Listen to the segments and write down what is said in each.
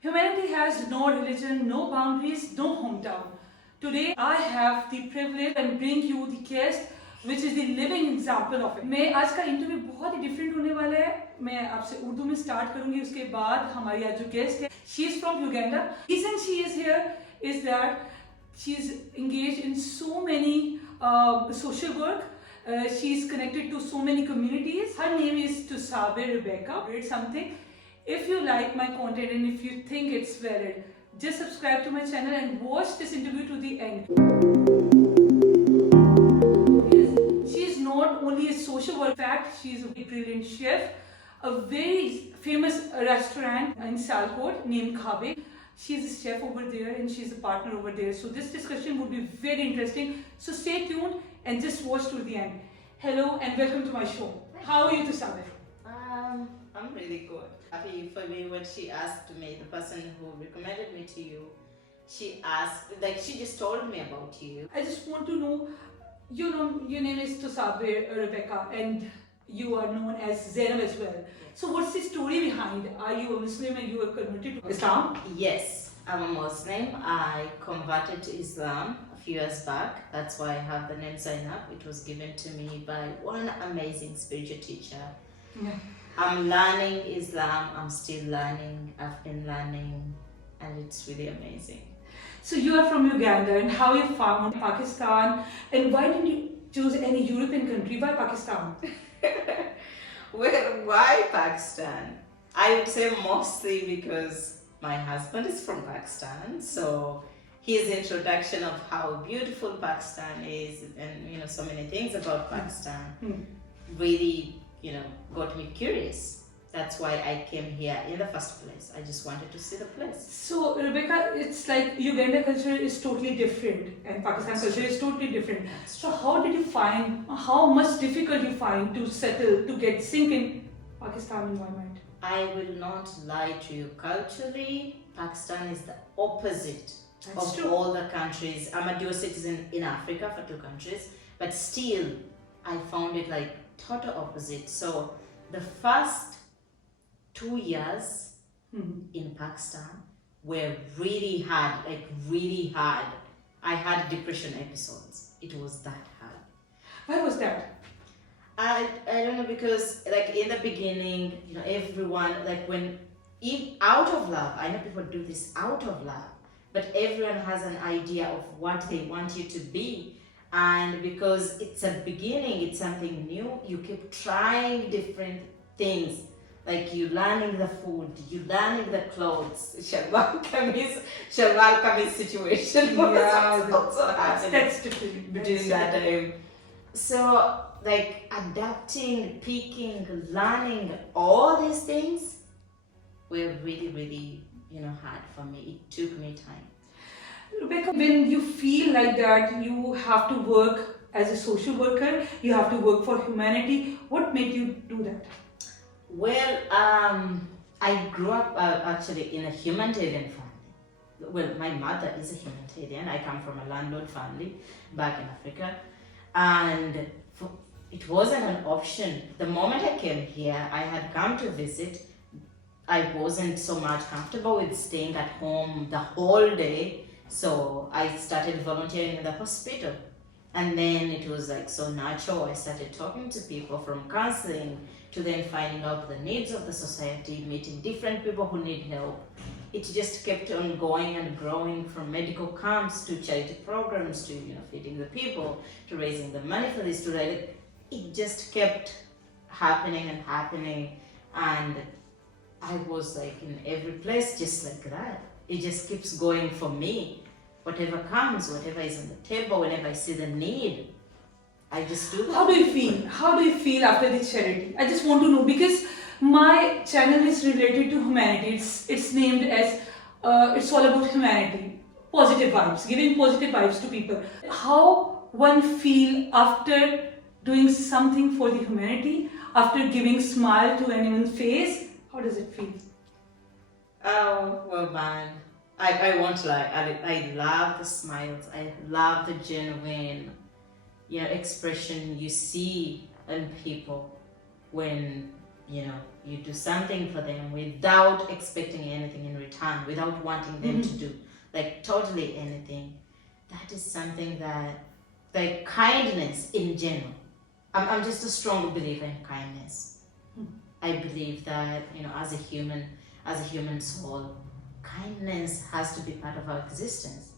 Humanity has no religion, no boundaries, no hometown. Today I have the privilege and bring you the guest which is the living example of it. मैं आज का interview बहुत ही different होने वाला है. मैं आपसे उर्दू में स्टार्ट करूंगी, उसके बाद हमारी आज जो गेस्ट है, she is from Uganda. Reason she is here is that she is engaged in so many social work. She is connected to so many communities. Her name is Tusabe Rebecca. Read something. If you like my content and if you think it's valid, just subscribe to my channel and watch this interview to the end. She is not only a social worker, in fact, she is a brilliant chef. A very famous restaurant in Sialkot named Khabay. She is a chef over there and she is a partner over there. So this discussion would be very interesting. So stay tuned and just watch to the end. Hello and welcome to my show. How are you, Tusabe? I'm really good. Happy for me when she asked me, the person who recommended me to you, she asked, like she just told me about you. I just want to know, your name is Tusabe Rebecca and you are known as Zainab as well. So what's the story behind? Are you a Muslim and you are converted to Islam? Yes, I'm a Muslim. I converted to Islam a few years back. That's why I have the name Zainab. It was given to me by one amazing spiritual teacher. Yeah. I'm learning Islam. I'm still learning. I've been learning and it's really amazing. So you are from Uganda, and how you found Pakistan, and why didn't you choose any European country? Why Pakistan? Well, why Pakistan? I would say mostly because my husband is from Pakistan, so his introduction of how beautiful Pakistan is and so many things about Pakistan really got me curious. That's why I came here in the first place. I just wanted to see the place. So Rebecca, it's like Uganda culture is totally different and Pakistan culture is totally different. So how did you find, how much difficult you find to settle, to get sink in Pakistan environment? I will not lie to you. Culturally, Pakistan is the opposite of all the countries. I'm a dual citizen in Africa for 2 countries, but still I found it like total opposite. So the first 2 years in Pakistan were really hard, like really hard. I had depression episodes. It was that hard. Why was that? I don't know, because like in the beginning, everyone, like out of love, I know people do this out of love, but everyone has an idea of what they want you to be. And because it's a beginning, it's something new, you keep trying different things. Like you learning the food, you learning the clothes. Shalwar kameez situation was also happening. That's different. During that time. So like adapting, picking, learning all these things were really, really, hard for me. It took me time. Rebecca, when you feel like that you have to work as a social worker, you have to work for humanity, what made you do that? Well, I grew up actually in a humanitarian family. Well, my mother is a humanitarian. I come from a landlord family back in Africa. And it wasn't an option. The moment I came here, I had come to visit. I wasn't so much comfortable with staying at home the whole day. So I started volunteering in the hospital. And then it was like so natural. I started talking to people, from counseling to then finding out the needs of the society, meeting different people who need help. It just kept on going and growing, from medical camps to charity programs to feeding the people, to raising the money for this, to it just kept happening and happening. And I was like in every place just like that. It just keeps going for me. Whatever comes, whatever is on the table, whenever I see the need, I just do that. How do you feel? How do you feel after the charity? I just want to know, because my channel is related to humanity. It's named as it's all about humanity, positive vibes, giving positive vibes to people. How one feel after doing something for the humanity, after giving smile to anyone's face? How does it feel? Oh, well, man, I won't lie. I love the smiles. I love the genuine expression you see in people when you do something for them without expecting anything in return, without wanting them to do like totally anything. That is something that, like, kindness in general. I'm just a strong believer in kindness. I believe that, as a human soul, kindness has to be part of our existence.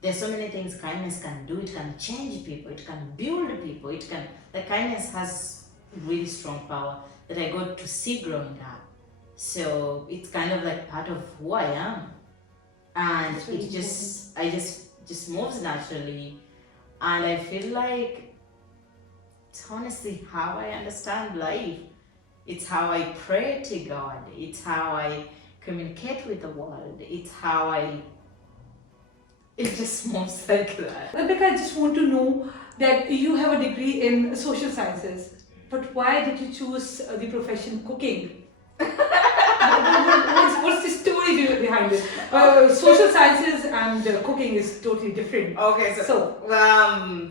There's so many things kindness can do. It can change people, it can build people, kindness has really strong power that I got to see growing up. So it's kind of like part of who I am. And it just moves naturally. And I feel like it's honestly how I understand life. It's how I pray to God. It's how I communicate with the world. It just moves like that. Rebecca, I just want to know that you have a degree in social sciences, but why did you choose the profession cooking? What's the story behind it? Social sciences and cooking is totally different. Okay,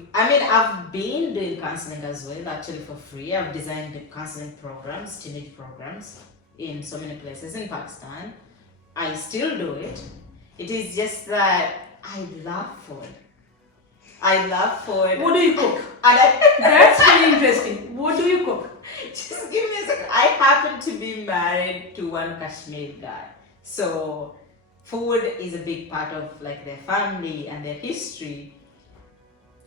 I've been doing counseling as well, actually for free. I've designed counseling programs, teenage programs in so many places in Pakistan. I still do it. It is just that I love food. What do you cook? That's really interesting. What do you cook? Just give me a second. I happen to be married to one Kashmir guy. So food is a big part of like their family and their history.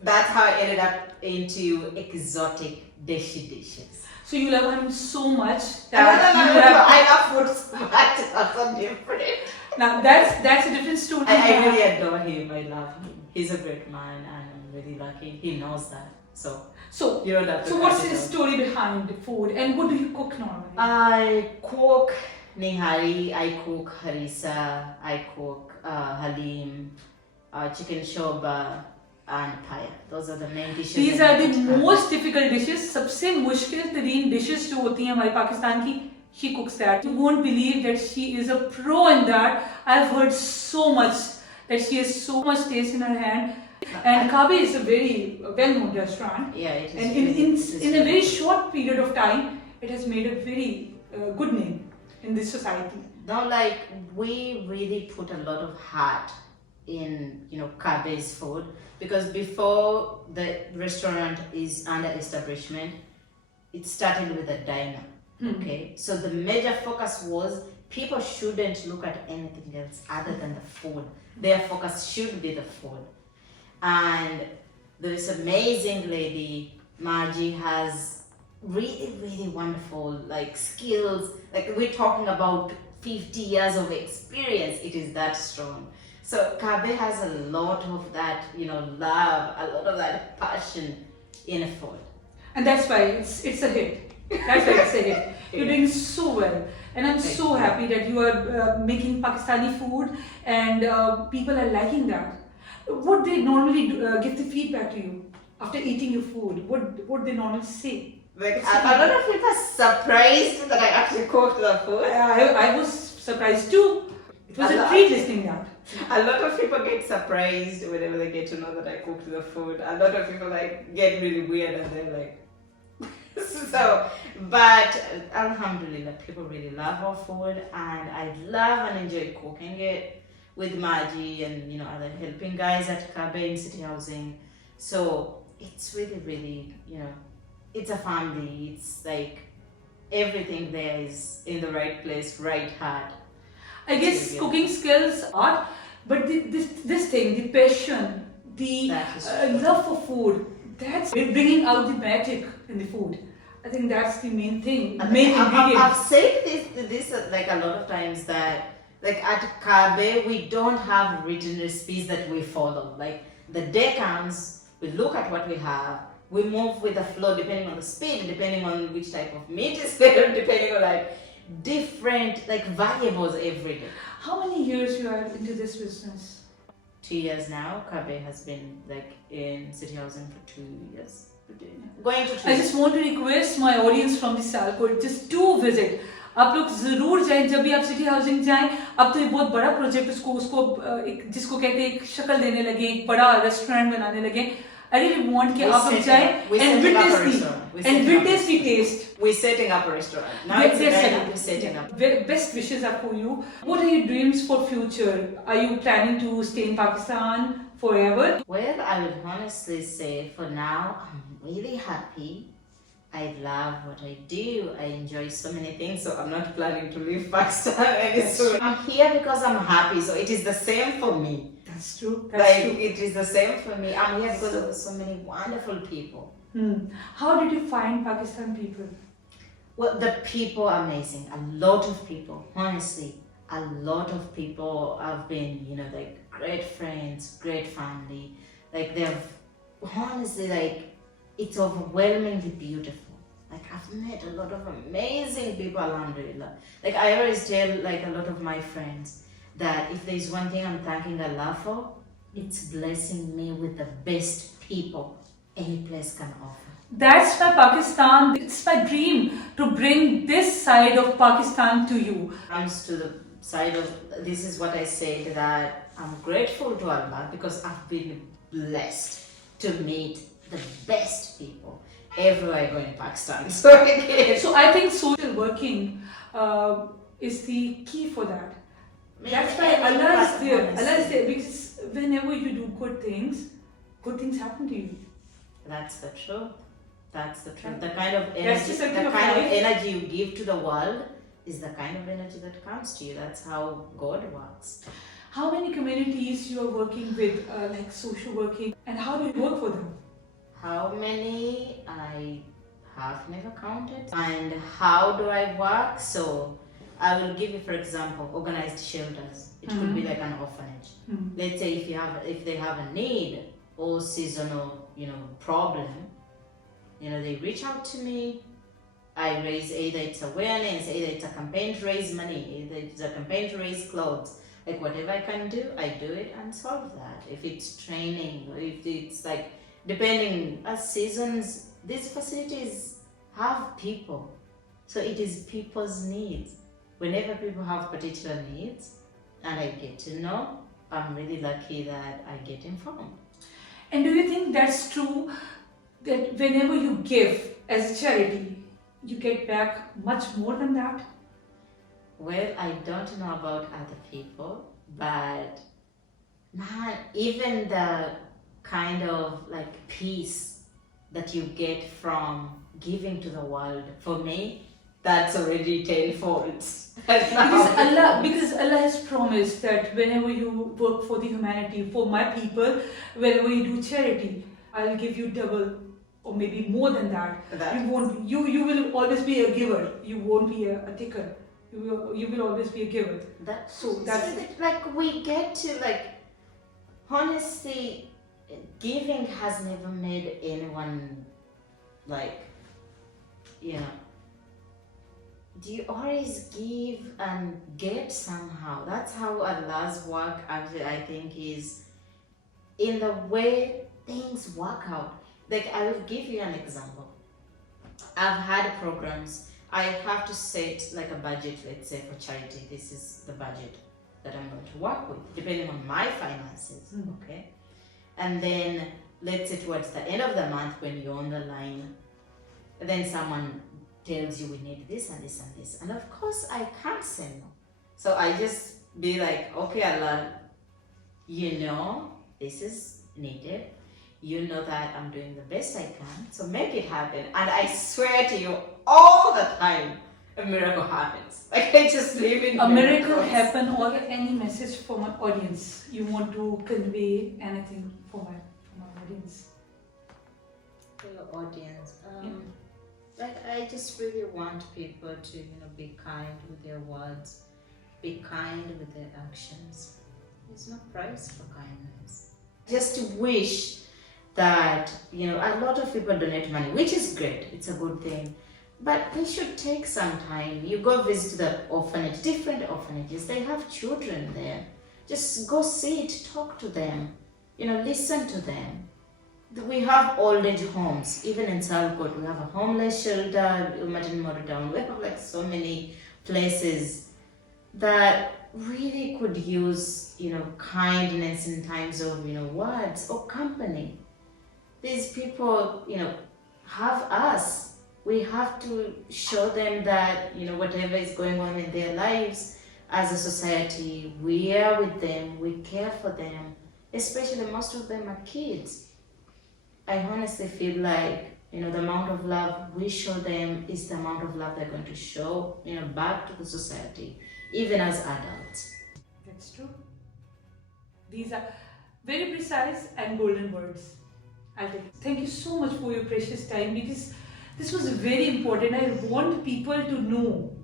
That's how I ended up into exotic Desi dishes. So you love him so much No, I love food so much. That's so different. Now that's a different story. I really adore him. I love him. He's a great man, and I'm really lucky. He knows that. So you don't have to. So what's the story behind the food, and what do you cook normally? I cook nihari. I cook harissa. I cook halim, chicken shoba, and paya. Those are the main dishes. These are the most difficult dishes. सबसे मुश्किल तरीन dishes जो होती हैं हमारे पाकिस्तान की, she cooks that. You won't believe that she is a pro in that. I've heard so much that she has so much taste in her hand. And Khabay is a very well-known restaurant. Yeah, it is. And in a very short period of time, it has made a very good name in this society. Now, we really put a lot of heart in, Khabay's food, because before the restaurant is under establishment, it started with a diner. Okay, so the major focus was people shouldn't look at anything else other than the food. Their focus should be the food. And this amazing lady, Margie, has really, really wonderful skills. We're talking about 50 years of experience. It is that strong. So Khabay has a lot of that, love, a lot of that passion in food. And that's why it's a hit. That's why it's a hit. You're doing so well. And I'm so happy that you are making Pakistani food and people are liking that. What they normally give the feedback to you after eating your food? What they normally say? A lot of people are surprised that I actually cooked the food. I was surprised too. It was a treat listening that. A lot of people get surprised whenever they get to know that I cooked the food. A lot of people get really weird and they're like, but alhamdulillah, people really love our food, and I love and enjoy cooking it with Margie and other helping guys at Khabay in City Housing. So it's really, really, it's a family. It's everything there is in the right place, right heart. I guess cooking skills are, but this thing, the passion, the love for food, that's bringing out the magic in the food. I think that's the main thing, main ingredient. I've said this a lot of times that at Khabay we don't have written recipes that we follow. The day comes, we look at what we have, we move with the flow depending on the speed, depending on which type of meat is there, depending on different variables every day. How many years you are into this business? 2 years now. Khabay has been in City Housing for 2 years. Going to 2 I just want to request my audience from the Sialkot just to visit. आप लोग जरूर जाएं जब भी आप city housing जाएं. अब तो ये बहुत बड़ा प्रोजेक्ट उसको जिसको कहते हैं एक शक्ल देने लगे, एक बड़ा रेस्टोरेंट बनाने लगे. I really want कि आप लोग जाएं and witness the And with this we taste. We're setting up a restaurant. Now Yes, it's yes, ready. yes. We're setting up. Best wishes are for you. What are your dreams for future? Are you planning to stay in Pakistan forever? Well, I would honestly say for now, I'm really happy. I love what I do. I enjoy so many things, so I'm not planning to leave Pakistan any soon. I'm here because I'm happy, so it is the same for me. That's true. It is the same for me. I'm here because of so many wonderful people. How did you find Pakistan people? Well, the people are amazing. A lot of people, honestly, a lot of people have been, like great friends, great family. Like honestly, it's overwhelmingly beautiful. Like I've met a lot of amazing people, alhamdulillah. Like I always tell like a lot of my friends that if there's one thing I'm thanking Allah for, it's blessing me with the best people any place can offer. That's why Pakistan, it's my dream to bring this side of Pakistan to you. Comes to the side of, this is what I said, that I'm grateful to Allah because I've been blessed to meet the best people everywhere I go in Pakistan. So I think social working is the key for that. That's why Allah is there. Allah is there because whenever you do good things happen to you. That's the truth. That's the truth. The kind of energy you give to the world is the kind of energy that comes to you. That's how God works. How many communities you are working with, like social working, and how do you work for them? How many? I have never counted. And how do I work? So I will give you, for example, organized shelters. It could be like an orphanage. Let's say if they have a need or seasonal, problem, they reach out to me. I raise, either it's awareness, either it's a campaign to raise money, either it's a campaign to raise clothes. Like whatever I can do, I do it and solve that. If it's training, if it's like, depending as seasons, these facilities have people. So it is people's needs. Whenever people have particular needs and I get to know, I'm really lucky that I get informed. And do you think that's true that whenever you give as a charity, you get back much more than that? Well, I don't know about other people, but man, even the kind of like peace that you get from giving to the world, for me, that's already tenfold. Because Allah has promised that whenever you work for the humanity, for my people, whenever you do charity, I'll give you double or maybe more than that. You will always be a giver. You won't be a taker. You will always be a giver. That's like we get to honestly, giving has never made anyone do you always give and get somehow? That's how Allah's work actually, I think, is in the way things work out. Like, I will give you an example. I've had programs. I have to set like a budget, let's say, for charity. This is the budget that I'm going to work with, depending on my finances, okay? And then, let's say towards the end of the month when you're on the line, then someone tells you we need this and this and this. And of course, I can't say no. So I just be like, okay, Allah, this is needed. You know that I'm doing the best I can, so make it happen. And I swear to you, all the time, a miracle happens. Like, I just live in a miracle happen, or any message for my audience. You want to convey anything for my audience? For your audience, I just really want people to, be kind with their words, be kind with their actions. There's no price for kindness. Just wish that, a lot of people donate money, which is great, it's a good thing. But they should take some time. You go visit the orphanage, different orphanages, they have children there. Just go sit, talk to them, listen to them. We have old age homes, even in Sialkot, we have a homeless shelter, we have so many places that really could use, kindness in times of, words or company. These people, have us. We have to show them that, you know, whatever is going on in their lives, as a society, we are with them, we care for them, especially most of them are kids. I honestly feel like, you know, the amount of love we show them is the amount of love they're going to show, you know, back to the society, even as adults. That's true. These are very precise and golden words. I'll take it. Thank you so much for your precious time, because this was very important. I want people to know,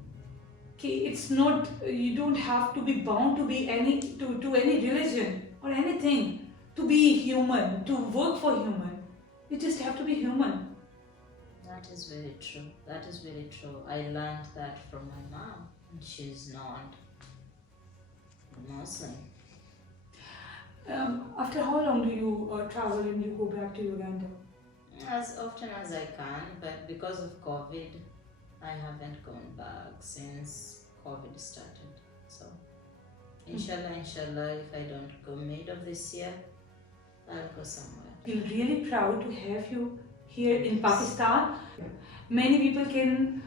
okay, it's not, you don't have to be bound to be to any religion or anything to be human, to work for human. You just have to be human. That is very true. That is very true. I learned that from my mom, and she's not Muslim. After how long do you travel and you go back to Uganda? As often as I can, but because of COVID, I haven't gone back since COVID started. So, inshallah, if I don't go mid of this year, I'll go somewhere. Feel really proud to have you here in Pakistan. Many people can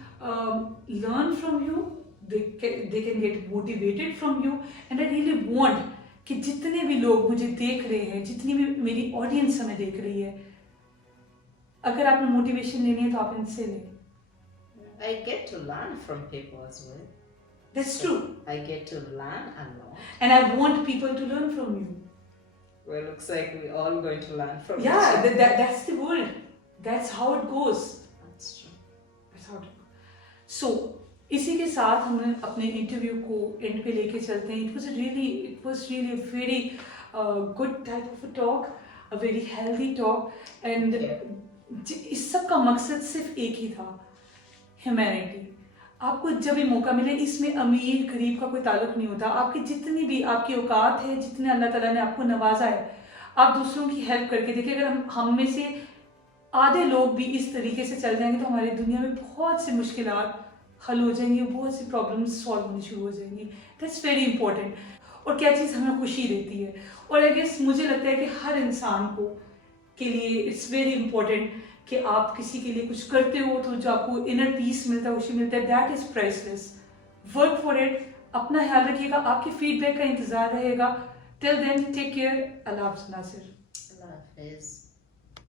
learn from you. They can get motivated from you, and I really want कि जितने भी लोग मुझे देख रहे हैं, जितनी भी मेरी ऑडियंस हमें देख रही है, अगर आपने मोटिवेशन लेनी है तो आप इनसे लें. I get to learn from people as well. That's true. I get to learn a lot. And I want people to learn from you. Well, looks like we're all going to learn from Yeah, that's the world. That's how it goes. That's true. That's how it goes. So, इसी के साथ हम अपने interview को and पे लेके चलते हैं. It was really a very good type of a talk, a very healthy talk, and इस सब का मकसद सिर्फ एक ही था, ह्यूमैनिटी. आपको जब भी मौका मिले, इसमें अमीर गरीब का कोई ताल्लुक नहीं होता. आपकी जितनी भी आपकी औकात है, जितने अल्लाह ताला ने आपको नवाजा है, आप दूसरों की हेल्प करके देखिए. अगर हम में से आधे लोग भी इस तरीके से चल जाएंगे तो हमारी दुनिया में बहुत सी मुश्किलात हल हो जाएंगी, बहुत सी प्रॉब्लम्स सॉल्व होनी शुरू हो जाएंगी. That's very important. और क्या चीज़ हमें खुशी देती है. और आई गेस मुझे लगता है कि हर इंसान को के लिए इट्स वेरी इंपॉर्टेंट कि आप किसी के लिए कुछ करते हो तो जो आपको इनर पीस मिलता है, खुशी मिलता है, that is priceless. Work for it. अपना ख्याल रखिएगा, आपके फीडबैक का इंतज़ार रहेगा. Till then take care. अल्लाह हाफ़िज़ नासिर. Allah Hafiz.